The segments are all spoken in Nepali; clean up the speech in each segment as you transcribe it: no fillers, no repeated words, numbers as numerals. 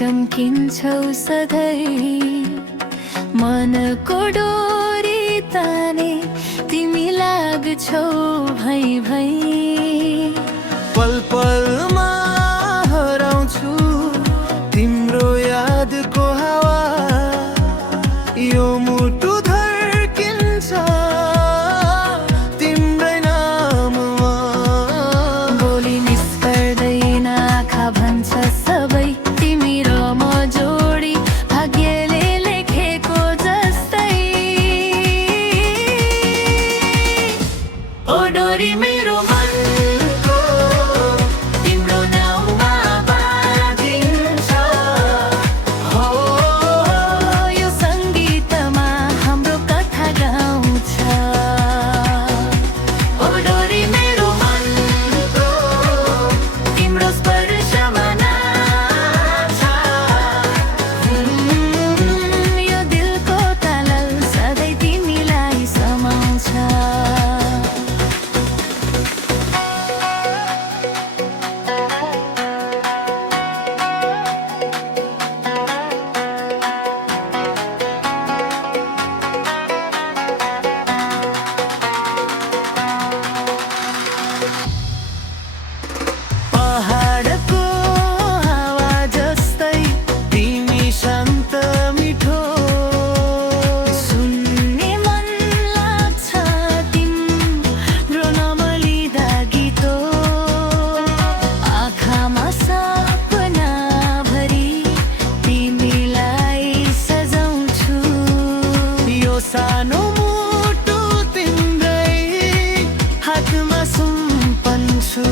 चम्किन्छौ सधैँ मनको डोरी ताने तिमी लाग्छौ भै भै पल पलमा हराउँछु तिम्रो यादको हावा यो मुटु धड्किन्छ तिम्रै नाममा बोली निस्पर्दैन आँखा भन्छ सबै तिमी र म जोडी भाग्यले लेखेको जस्तै ओ डोरी मेरो मनको तिम्रो नाउँमा बाँधिन्छ हो यो सङ्गीतमा हाम्रो कथा गाउँछ ओ डोरी मेरो मनको तिम्रो स्पर्शमा नाच्छ यो दिलको तालल सधैँ तिमीलाई समाउँछ पहाडको हावा जस्तै तिमी शान्त मिठो सुन्ने मन लाग्छ तिम्रो नमलिँदा गीतो आँखामा सपना भरी तिमीलाई सजाउँछु यो सानो मुटु तिम्रै हातमा सुम्पन्छु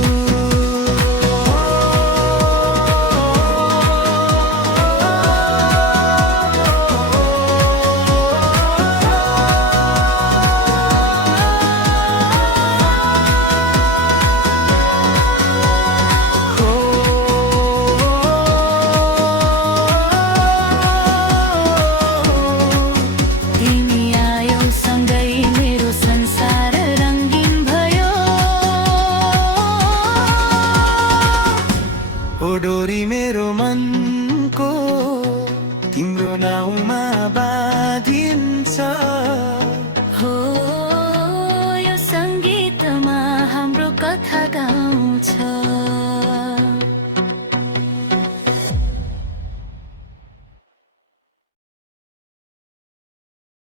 तिमी आयौ सँगै मेरो संसार रङ्गीन भयो ओ डोरी मेरो मनको तिम्रो नाउँमा बाँधिन्छ